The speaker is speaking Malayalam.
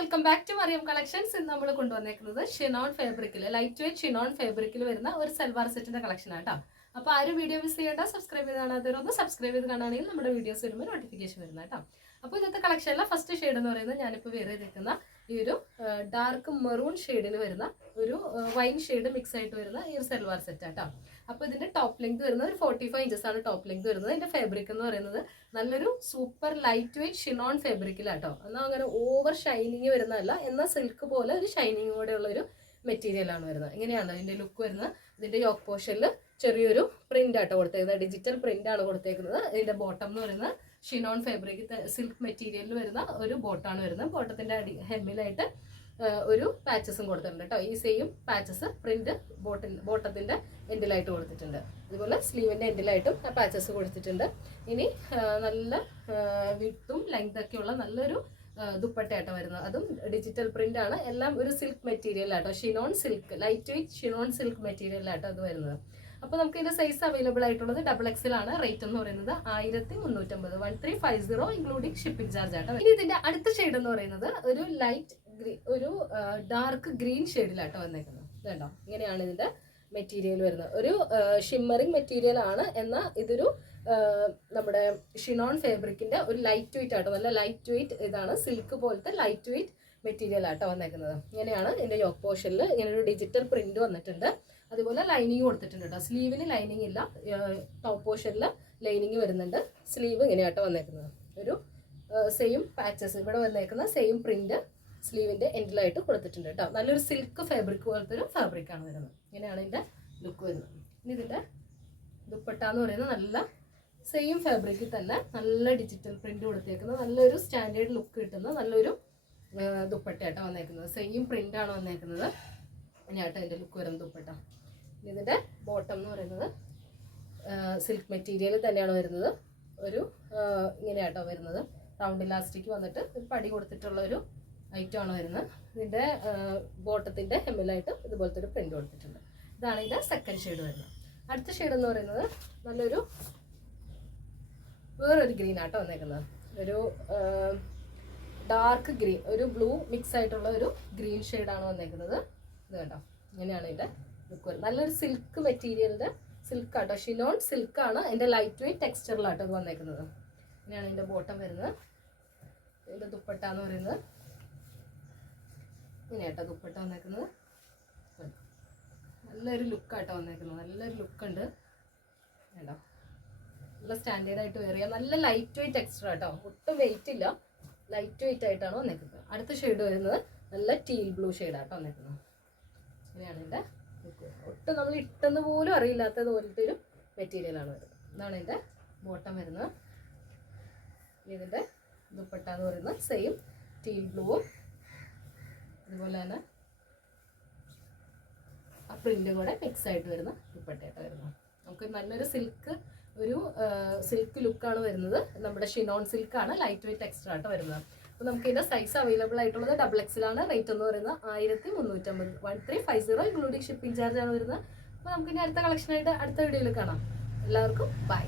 Welcome back to Mariyam collections ഇന്ന് നമ്മൾ കൊണ്ടുവന്നേക്കുന്നത് ഷിനോൺ ഫാബ്രിക്കിൽ ലൈറ്റ് വെയിറ്റ് ഷിനോൺ ഫാബ്രിക്കിൽ വരുന്ന ഒരു സെൽവാർ സെറ്റിന്റെ കളക്ഷൻ ആട്ടോ അപ്പോൾ ആരും വീഡിയോ മിസ് ചെയ്യേണ്ട സബ്സ്ക്രൈബ് ചെയ്ത് കാണാത്തവരൊന്ന് സബ്സ്ക്രൈബ് ചെയ്ത് കാണുകയാണെങ്കിൽ നമ്മുടെ വീഡിയോസ് വരുമ്പോൾ നോട്ടിഫിക്കേഷൻ വരുന്ന കേട്ടോ അപ്പോൾ ഇന്നത്തെ കളക്ഷനിലെ ഫസ്റ്റ് ഷെയ്ഡ് എന്ന് പറയുന്നത് ഞാനിപ്പോൾ വേറെ നിൽക്കുന്ന ഈ ഒരു ഡാർക്ക് മെറൂൺ ഷെയ്ഡിന് വരുന്ന ഒരു വൈൻ ഷെയ്ഡ് മിക്സ് ആയിട്ട് വരുന്ന ഈ ഒരു സെൽവാർ സെറ്റ് ആട്ടോ. അപ്പോൾ ഇതിന്റെ ടോപ്പ് ലെങ്ത് വരുന്നത് ഒരു ഫോർട്ടി ഫൈവ് ഇഞ്ചസ് ആണ് ടോപ്പ് ലെങ്ത് വരുന്നത്. ഇതിന്റെ ഫാബ്രിക് എന്ന് പറയുന്നത് നല്ലൊരു സൂപ്പർ ലൈറ്റ് വെയിറ്റ് ഷിനോൺ ഫാബ്രിക്കിലാട്ടോ എന്നാൽ അങ്ങനെ ഓവർ ഷൈനിങ് വരുന്നതല്ല എന്നാൽ സിൽക്ക് പോലെ ഒരു ഷൈനിങ് ഉള്ള ഒരു മെറ്റീരിയൽ ആണ് വരുന്നത്. ഇങ്ങനെയാണ് ഇതിന്റെ ലുക്ക് വരുന്നത്. ഇതിന്റെ യോക്ക് പോർഷനിൽ ചെറിയൊരു പ്രിന്റ് ആട്ടോ കൊടുത്തേക്കുന്നത്. ഡിജിറ്റൽ പ്രിന്റ് ആണ് കൊടുത്തേക്കുന്നത്. ഇതിന്റെ ബോട്ടം എന്ന് പറയുന്നത് ഷിനോൺ ഫാബ്രിക് സിൽക്ക് മെറ്റീരിയലിൽ വരുന്ന ഒരു ബോട്ടാണ് വരുന്നത്. ബോട്ടത്തിന്റെ അടി ഹെമ്മിലായിട്ട് ഒരു പാച്ചസും കൊടുത്തിട്ടുണ്ട് കേട്ടോ ഈ സെയിം പാച്ചസ് പ്രിന്റ് ബോട്ടിൽ ബോട്ടത്തിന്റെ എൻഡിലായിട്ട് കൊടുത്തിട്ടുണ്ട്. അതുപോലെ സ്ലീവിന്റെ എൻഡിലായിട്ടും ആ പാച്ചസ് കൊടുത്തിട്ടുണ്ട്. ഇനി നല്ല വിട്ടും ലെങ്ത് ഒക്കെയുള്ള നല്ലൊരു ദുപ്പട്ടയായിട്ട് വരുന്നത്. അതും ഡിജിറ്റൽ പ്രിന്റ് ആണ്. എല്ലാം ഒരു silk മെറ്റീരിയലാട്ടോ chiffon silk light weight chiffon silk മെറ്റീരിയലാട്ടോ അത് വരുന്നത്. അപ്പോൾ നമുക്ക് ഇതിന്റെ സൈസ് അവൈലബിൾ ആയിട്ടുള്ളത് ഡബിൾ എക്സിൽ ആണ് റേറ്റ് എന്ന് പറയുന്നത് ആയിരത്തി മുന്നൂറ്റമ്പത് one three five zero including shipping charge ആട്ടോ. ഇനി ഇതിന്റെ അടുത്ത ഷെയ്ഡ് എന്ന് പറയുന്നത് ഒരു ലൈറ്റ് ഒരു ഡാർക്ക് ഗ്രീൻ ഷെയ്ഡിലാട്ടോ വന്നേക്കുന്നത്. ഇതുണ്ടോ? ഇങ്ങനെയാണ് ഇതിന്റെ മെറ്റീരിയൽ വരുന്നത്. ഒരു ഷിമ്മറിങ് മെറ്റീരിയൽ ആണ് എന്നാൽ ഇതൊരു നമ്മുടെ ഷിനോൺ ഫാബ്രിക്കിന്റെ ഒരു ലൈറ്റ് വെയിറ്റ് ആട്ടോ. നല്ല ലൈറ്റ് വെയിറ്റ് ഇതാണ് സിൽക്ക് പോലത്തെ ലൈറ്റ് വെയിറ്റ് മെറ്റീരിയൽ ആട്ടോ വന്നേക്കുന്നത്. ഇങ്ങനെയാണ് ഇതിന്റെ യോക്ക് പോർഷനിൽ ഇങ്ങനെ ഒരു ഡിജിറ്റൽ പ്രിന്റ് വന്നിട്ടുണ്ട്. അതുപോലെ ലൈനിങ് കൊടുത്തിട്ടുണ്ട് കേട്ടോ സ്ലീവിന് ലൈനിങ് ഇല്ല. ടോപ്പ് പോർഷനിൽ ലൈനിങ് വരുന്നുണ്ട്. സ്ലീവ് ഇങ്ങനെയാട്ടോ വന്നേക്കുന്നത്. ഒരു സെയിം പാച്ചസ് ഇവിടെ വന്നേക്കുന്ന സെയിം പ്രിന്റ് സ്ലീവിന്റെ എൻഡിലായിട്ട് കൊടുത്തിട്ടുണ്ട് കേട്ടോ നല്ലൊരു സിൽക്ക് ഫാബ്രിക് പോലത്തെ ഒരു ഫാബ്രിക് ആണ് വരുന്നത്. ഇങ്ങനെയാണ് ഇതിന്റെ ലുക്ക് വരുന്നത്. ഇനി ഇതിന്റെ ദുപ്പട്ട എന്ന് പറയുന്നത് നല്ല സെയിം ഫാബ്രിക്കിൽ തന്നെ നല്ല ഡിജിറ്റൽ പ്രിന്റ് കൊടുത്തേക്കുന്നത് നല്ലൊരു സ്റ്റാൻഡേർഡ് ലുക്ക് കിട്ടുന്ന നല്ലൊരു ദുപ്പട്ടയാട്ടോ വന്നേക്കുന്നത്. സെയിം പ്രിന്റ് ആണ് വന്നേക്കുന്നത്. ഇനിയാട്ടോ എന്റെ ലുക്ക് വരുന്ന ദുപ്പട്ട ഇതിന്റെ ബോട്ടം എന്ന് പറയുന്നത് സിൽക്ക് മെറ്റീരിയൽ തന്നെയാണ് വരുന്നത്. ഒരു ഇങ്ങനെയാട്ടോ വരുന്നത്. റൗണ്ട് ഇലാസ്റ്റിക് വന്നിട്ട് ഒരു പടി കൊടുത്തിട്ടുള്ള ഒരു ഐറ്റം ആണ് വരുന്നത്. ഇതിന്റെ ബോട്ടത്തിന്റെ ഹെമ്മിലായിട്ട് ഇതുപോലത്തെ ഒരു പ്രിന്റ് കൊടുത്തിട്ടുണ്ട്. ഇതാണ് ഇതിന്റെ സെക്കൻഡ് ഷെയ്ഡ് വരുന്നത്. അടുത്ത ഷെയ്ഡ് എന്ന് പറയുന്നത് നല്ലൊരു വേറൊരു ഗ്രീൻ ആട്ടോ വന്നേക്കുന്നത്. ഒരു ഡാർക്ക് ഗ്രീൻ ഒരു ബ്ലൂ മിക്സ് ആയിട്ടുള്ള ഒരു ഗ്രീൻ ഷെയ്ഡാണ് വന്നേക്കുന്നത്. ഇത് കേട്ടോ ഇങ്ങനെയാണ് ഇത് ലുക്ക് വരുന്നത്. നല്ലൊരു സിൽക്ക് മെറ്റീരിയലിന്റെ സിൽക്ക് ആട്ടോ. ഷിനോൺ സിൽക്ക് ആണ് അതിന്റെ ലൈറ്റ് വെയിറ്റ് ടെക്സ്ചറിലാട്ടോ ഇത് വന്നേക്കുന്നത്. ഇങ്ങനെയാണ് ഇതിന്റെ ബോട്ടം വരുന്നത്. ഇതിന്റെ ദുപ്പട്ട എന്ന് പറയുന്നത്. ഇങ്ങനെയാട്ടോ ദുപ്പട്ട വന്നേക്കുന്നത്? നല്ലൊരു ലുക്കാട്ടോ വന്നേക്കുന്നത്. നല്ലൊരു ലുക്ക് ഉണ്ട്. കേട്ടോ നല്ല സ്റ്റാൻഡേർഡ് ആയിട്ട് വേറിയ നല്ല ലൈറ്റ് വെയിറ്റ് ടെക്സ്റ്റർ കേട്ടോ ഒട്ടും വെയിറ്റ് ഇല്ല. ലൈറ്റ് വെയിറ്റ് ആയിട്ടാണ് വന്നേക്കുന്നത്. അടുത്ത ഷെയ്ഡ് വരുന്നത്. നല്ല ടീൽ ബ്ലൂ ഷെയ്ഡാട്ടോ വന്നേക്കുന്നത്. ഇങ്ങനെയാണ് എന്റെ ഒട്ടും നമ്മൾ ഇട്ടെന്ന് പോലും അറിയില്ലാത്തത് പോലത്തെ ഒരു മെറ്റീരിയലാണ് വരുന്നത് ഇതാണ് എന്റെ ബോട്ടം വരുന്നത്. ഇതിന്റെ ദുപ്പട്ട എന്ന് പറയുന്നത് സെയിം ടീൽ ബ്ലൂവും അതുപോലെ തന്നെ ആ പ്രിന്റും കൂടെ മിക്സ് ആയിട്ട് വരുന്ന ദുപ്പട്ടയായിട്ട് വരുന്നത് നമുക്ക് നല്ലൊരു സിൽക്ക് ഒരു സിൽക്ക് ലുക്കാണ് വരുന്നത്. നമ്മുടെ ഷിനോൺ സിൽക്കാണ് ലൈറ്റ് വെയിറ്റ് എക്സ്ട്രാ ആയിട്ട് വരുന്നത്. അപ്പോൾ നമുക്ക് ഇതിന്റെ സൈസ് അവൈലബിൾ ആയിട്ടുള്ളത് ഡബിൾ എക്സിലാണ് റേറ്റ് എന്ന് പറയുന്നത് ആയിരത്തി മുന്നൂറ്റമ്പത് one three five zero including shipping charge ആണ് വരുന്നത്. അപ്പോൾ നമുക്ക് ഇനി അടുത്ത കളക്ഷനായിട്ട് അടുത്ത വീഡിയോയിൽ കാണാം. എല്ലാവർക്കും ബൈ